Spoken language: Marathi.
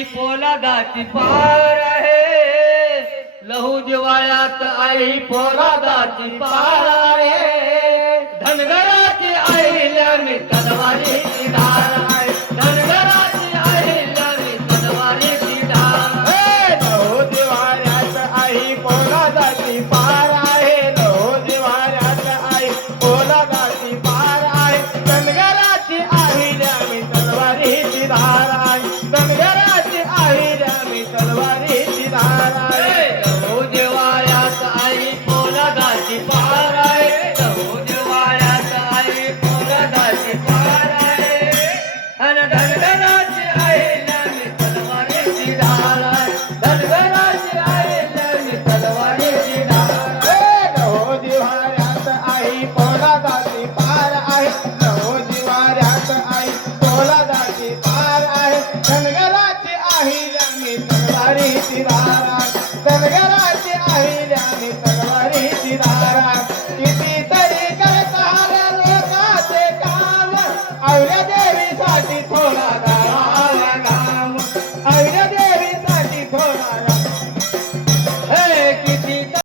आई पोलादाची पार आहे, लहू जिवाळ्यात आई पोलादाची पार आहे, धनगराची आईला मी तलवारी